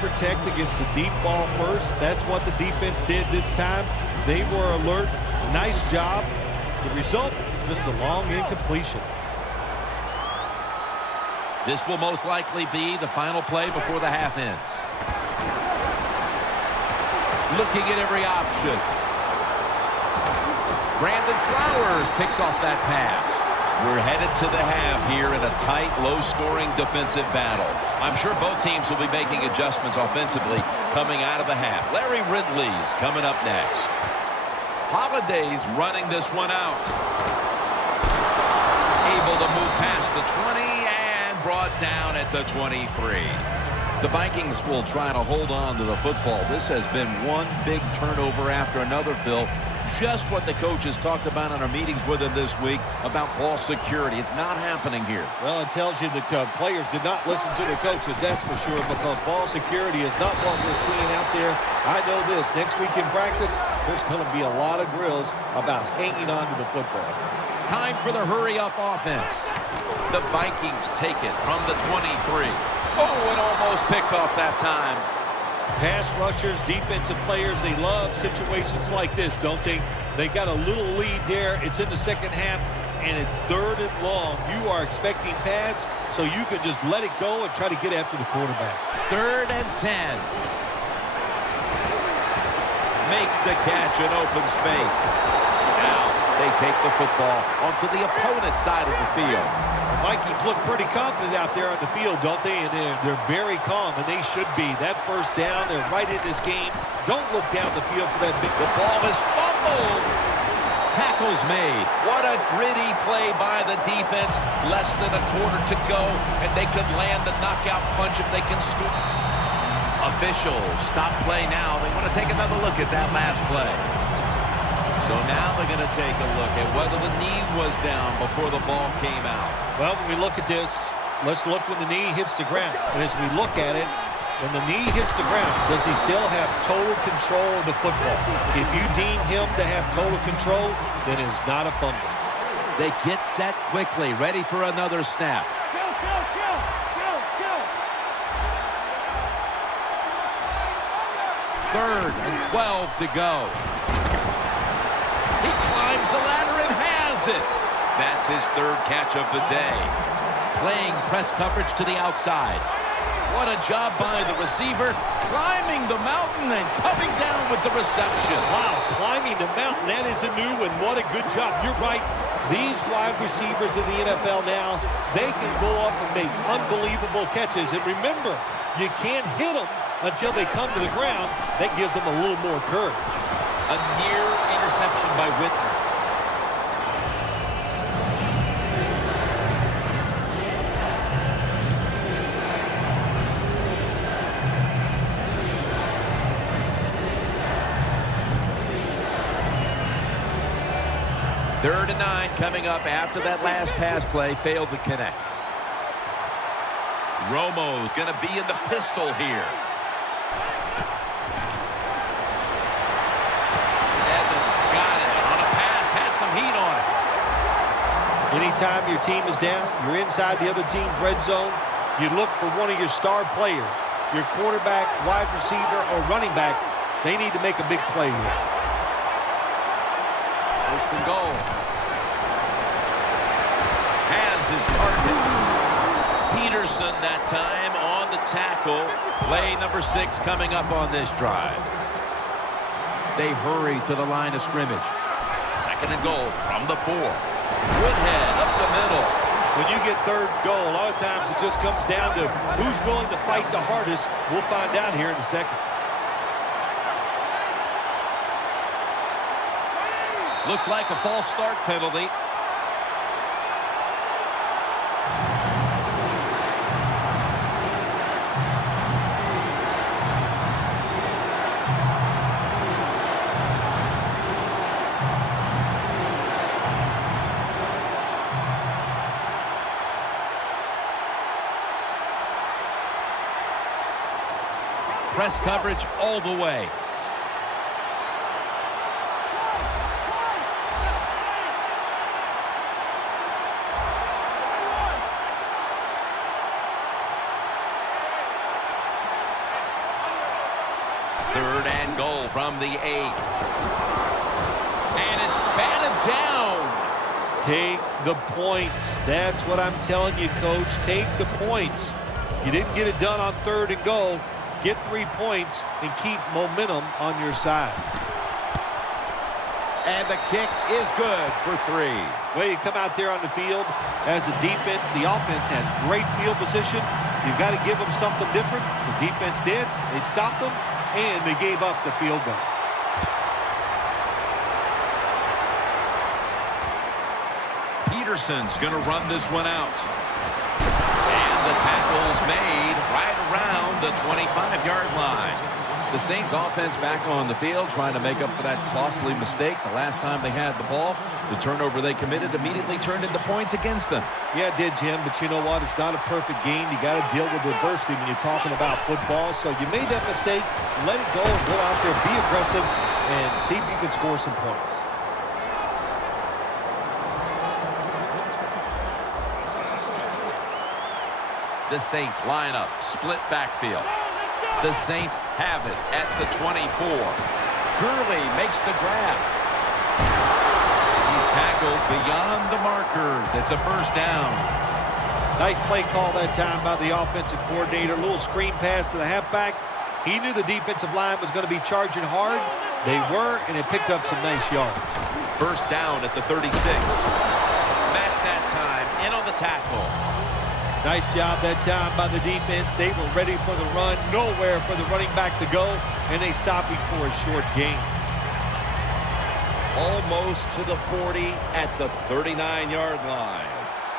protect against the deep ball first. That's what the defense did this time. They were alert. Nice job. The result, just a long incompletion. This will most likely be the final play before the half ends. Looking at every option. Brandon Flowers picks off that pass. We're headed to the half here in a tight, low-scoring defensive battle. I'm sure both teams will be making adjustments offensively coming out of the half. Larry Ridley's coming up next. Holiday's running this one out. Able to move past the 20 and brought down at the 23. The Vikings will try to hold on to the football. This has been one big turnover after another, Phil. Just what the coaches talked about in our meetings with him this week about ball security. It's not happening here. Well, it tells you the players did not listen to the coaches, that's for sure, because ball security is not what we're seeing out there. I know this. Next week in practice, there's going to be a lot of drills about hanging on to the football. Time for the hurry-up offense. The Vikings take it from the 23. Oh, and almost picked off that time. Pass rushers, defensive players, they love situations like this, don't they? They got a little lead there. It's in the second half, and it's 3rd and long. You are expecting pass, so you can just let it go and try to get after the quarterback. 3rd and 10. Makes the catch in open space. Now they take the football onto the opponent's side of the field. Vikings look pretty confident out there on the field, don't they? And they're very calm, and they should be. That first down, they're right in this game. Don't look down the field for that big. The ball is fumbled. Tackles made. What a gritty play by the defense. Less than a quarter to go, and they could land the knockout punch if they can score. Officials stop play now. They want to take another look at that last play. So now they're going to take a look at whether the knee was down before the ball came out. Well, when we look at this, let's look when the knee hits the ground. And as we look at it, when the knee hits the ground, does he still have total control of the football? If you deem him to have total control, then it is not a fumble. They get set quickly, ready for another snap. Third and 12 to go. He climbs the ladder and has it. That's his 3rd catch of the day. Playing press coverage to the outside. What a job by the receiver, climbing the mountain and coming down with the reception. Wow, climbing the mountain, that is a new one. What a good job. You're right. These wide receivers in the NFL now, they can go up and make unbelievable catches. And remember, you can't hit them until they come to the ground. That gives them a little more courage. A near interception by Whitner. Third and 9 coming up after that last pass play failed to connect. Romo's going to be in the pistol here. Some heat on it. Anytime your team is down, you're inside the other team's red zone, you look for one of your star players, your quarterback, wide receiver, or running back. They need to make a big play here. 1st and goal. Has his target. Peterson that time on the tackle. Play number 6 coming up on this drive. They hurry to the line of scrimmage. 2nd and goal from the 4. Woodhead up the middle. When you get 3rd goal, a lot of times it just comes down to who's willing to fight the hardest. We'll find out here in a second. Looks like a false start penalty. Press coverage all the way. Third and goal from the 8. And it's batted down. Take the points. That's what I'm telling you, Coach. Take the points. You didn't get it done on third and goal. Get 3 points and keep momentum on your side. And the kick is good for 3. Well, you come out there on the field as a defense. The offense has great field position. You've got to give them something different. The defense did. They stopped them, and they gave up the field goal. Peterson's going to run this one out. And the tackle's made right around the 25-yard line. The Saints offense back on the field trying to make up for that costly mistake the last time they had the ball. The turnover they committed immediately turned into points against them. Yeah, it did, Jim, but you know what? It's not a perfect game. You got to deal with adversity when you're talking about football. So you made that mistake, let it go and go out there, be aggressive, and see if you can score some points. The Saints line up, split backfield. The Saints have it at the 24. Gurley makes the grab. He's tackled beyond the markers. It's a first down. Nice play call that time by the offensive coordinator. A little screen pass to the halfback. He knew the defensive line was going to be charging hard. They were, and it picked up some nice yards. First down at the 36. Matt that time in on the tackle. Nice job that time by the defense. They were ready for the run. Nowhere for the running back to go, and they stopped him for a short gain. Almost to the 40 at the 39-yard line.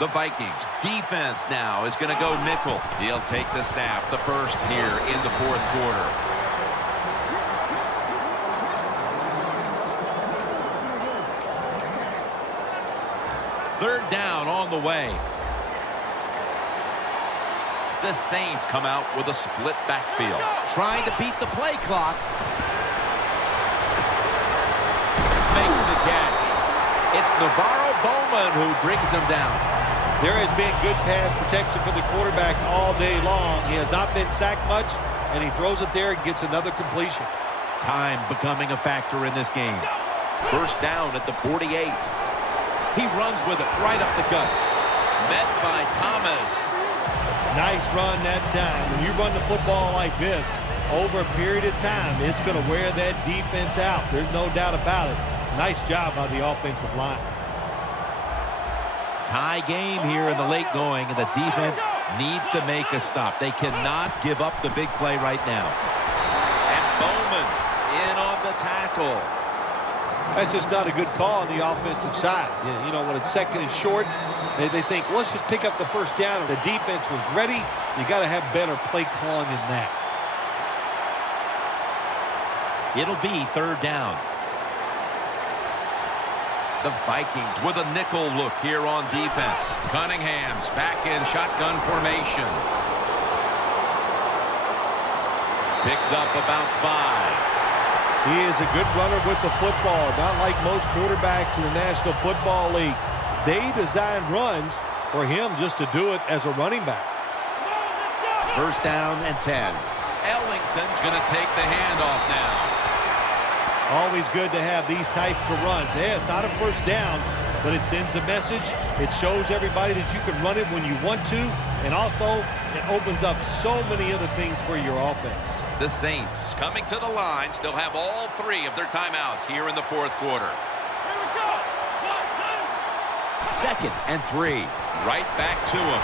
The Vikings defense now is going to go nickel. He'll take the snap, the first here in the fourth quarter. Third down on the way. The Saints come out with a split backfield. Trying to beat the play clock. Makes the catch. It's Navarro Bowman who brings him down. There has been good pass protection for the quarterback all day long. He has not been sacked much, and he throws it there and gets another completion. Time becoming a factor in this game. First down at the 48. He runs with it right up the gut. Met by Thomas. Nice run that time. When you run the football like this, over a period of time, it's going to wear that defense out. There's no doubt about it. Nice job by the offensive line. Tie game here in the late going, and the defense needs to make a stop. They cannot give up the big play right now. And Bowman in on the tackle. That's just not a good call on the offensive side. You know, when it's second and short, they think, well, let's just pick up the first down. The defense was ready. You got to have better play calling than that. It'll be third down. The Vikings with a nickel look here on defense. Cunningham's back in shotgun formation. Picks up about 5. He is a good runner with the football, not like most quarterbacks in the National Football League. They designed runs for him just to do it as a running back. First down and 10. Ellington's going to take the handoff now. Always good to have these types of runs. Yeah, it's not a first down, but it sends a message. It shows everybody that you can run it when you want to, and also it opens up so many other things for your offense. The Saints coming to the line still have all 3 of their timeouts here in the fourth quarter. Second and 3. Right back to him.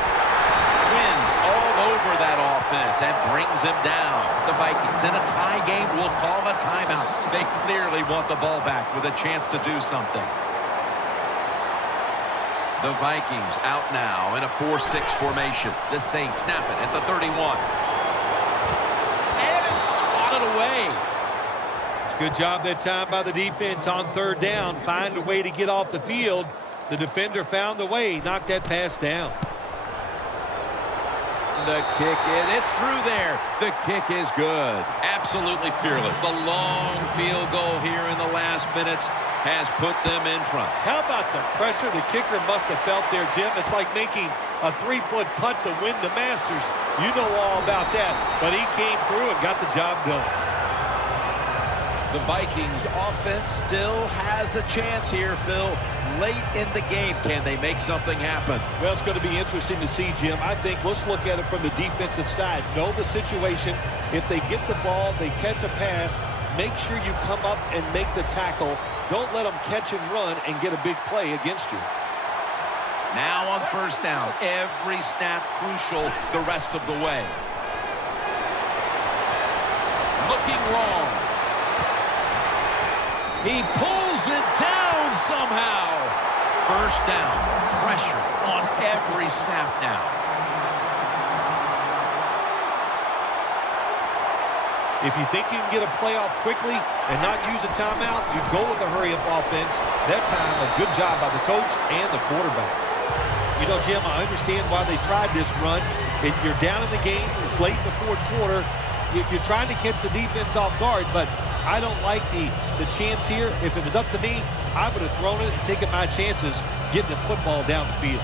Wins all over that offense and brings him down. The Vikings in a tie game will call a timeout. They clearly want the ball back with a chance to do something. The Vikings out now in a 4-6 formation. The Saints snap it at the 31. And it's swatted away. It's a good job that time by the defense on third down. Find a way to get off the field. The defender found the way, knocked that pass down. The kick in, it's through there. The kick is good. Absolutely fearless. The long field goal here in the last minutes has put them in front. How about the pressure the kicker must have felt there, Jim? It's like making a 3-foot putt to win the Masters. You know all about that, but he came through and got the job done. The Vikings offense still has a chance here, Phil. Late in the game, can they make something happen? Well, it's going to be interesting to see, Jim. I think let's look at it from the defensive side. Know the situation. If they get the ball, they catch a pass, make sure you come up and make the tackle. Don't let them catch and run and get a big play against you. Now on first down, every snap crucial the rest of the way. Looking long. He pulls it down somehow. First down, pressure on every snap now. If you think you can get a playoff quickly and not use a timeout, you go with a hurry-up offense. That time, a good job by the coach and the quarterback. You know, Jim, I understand why they tried this run. You're down in the game. It's late in the fourth quarter. You're trying to catch the defense off guard, but I don't like the chance here. If it was up to me, I would have thrown it and taken my chances getting the football down the field.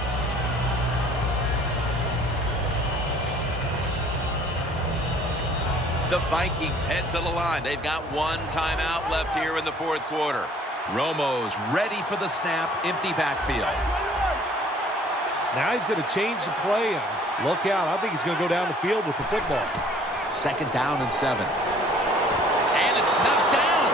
The Vikings head to the line. They've got one timeout left here in the fourth quarter. Romo's ready for the snap, empty backfield. Now he's going to change the play, and look out. I think he's going to go down the field with the football. Second down and 7. And it's knocked down.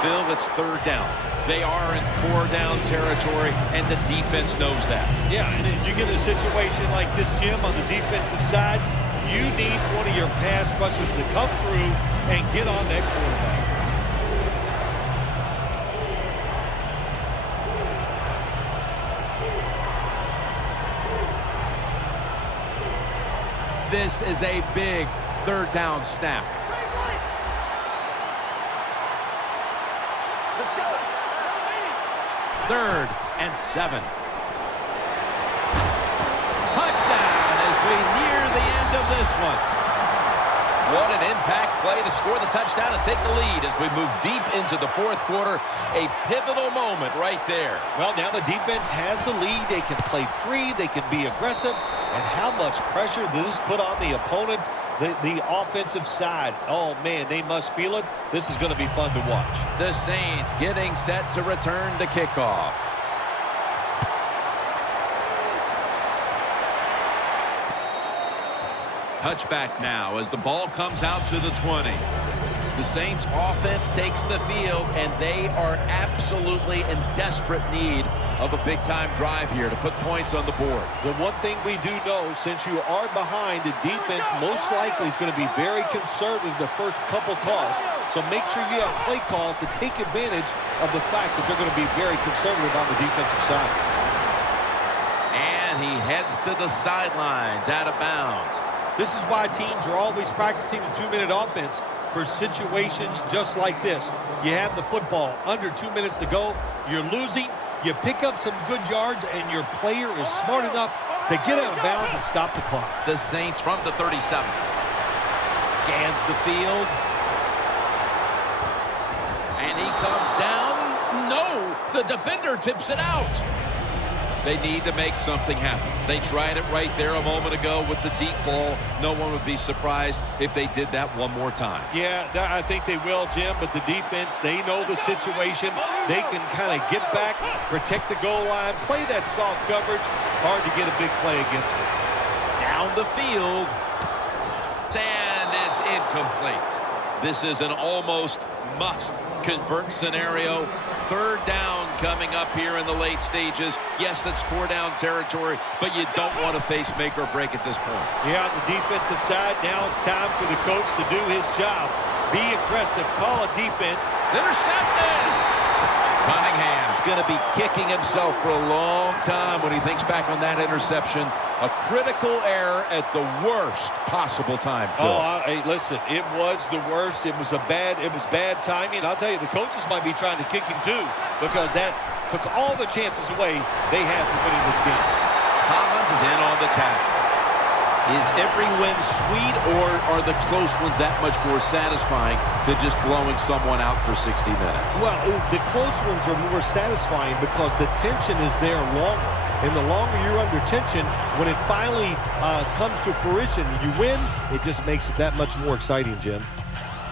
Phil, it's third down. They are in 4-down territory, and the defense knows that. Yeah, and if you get a situation like this, Jim, on the defensive side, you need one of your pass rushers to come through and get on that quarterback. This is a big third down snap. Let's go. 3rd and 7. Touchdown as we near the end of this one. What an impact play to score the touchdown and take the lead as we move deep into the fourth quarter. A pivotal moment right there. Well, now the defense has the lead. They can play free. They can be aggressive. And how much pressure does this put on the opponent, the offensive side? Oh, man, they must feel it. This is going to be fun to watch. The Saints getting set to return to kickoff. Touchback now as the ball comes out to the 20. The Saints offense takes the field, and they are absolutely in desperate need of a big-time drive here to put points on the board. The one thing we do know, since you are behind, the defense most likely is going to be very conservative the first couple calls. So make sure you have play calls to take advantage of the fact that they're going to be very conservative on the defensive side. And he heads to the sidelines out of bounds. This is why teams are always practicing the 2-minute offense for situations just like this. You have the football under 2 minutes to go. You're losing. You pick up some good yards, and your player is smart enough to get out of bounds and stop the clock. The Saints from the 37. Scans the field. And he comes down. No, the defender tips it out. They need to make something happen. They tried it right there a moment ago with the deep ball. No one would be surprised if they did that one more time. Yeah, I think they will, Jim, but the defense, they know the situation. They can kind of get back, protect the goal line, play that soft coverage. Hard to get a big play against it. Down the field. And it's incomplete. This is an almost must-convert scenario. 3rd down coming up here in the late stages. Yes, that's 4-down territory, but you don't want to face make or break at this point. Yeah, on the defensive side, now it's time for the coach to do his job. Be aggressive, call a defense. It's intercepted! Cunningham's going to be kicking himself for a long time when he thinks back on that interception. A critical error at the worst possible time, Phil. Hey, listen, it was the worst. It was bad timing. I'll tell you, the coaches might be trying to kick him too, because that took all the chances away they had for winning this game. Collins is in on the tackle. Is every win sweet, or are the close ones that much more satisfying than just blowing someone out for 60 minutes? Well, the close ones are more satisfying because the tension is there longer. And the longer you're under tension, when it finally comes to fruition, you win, it just makes it that much more exciting, Jim.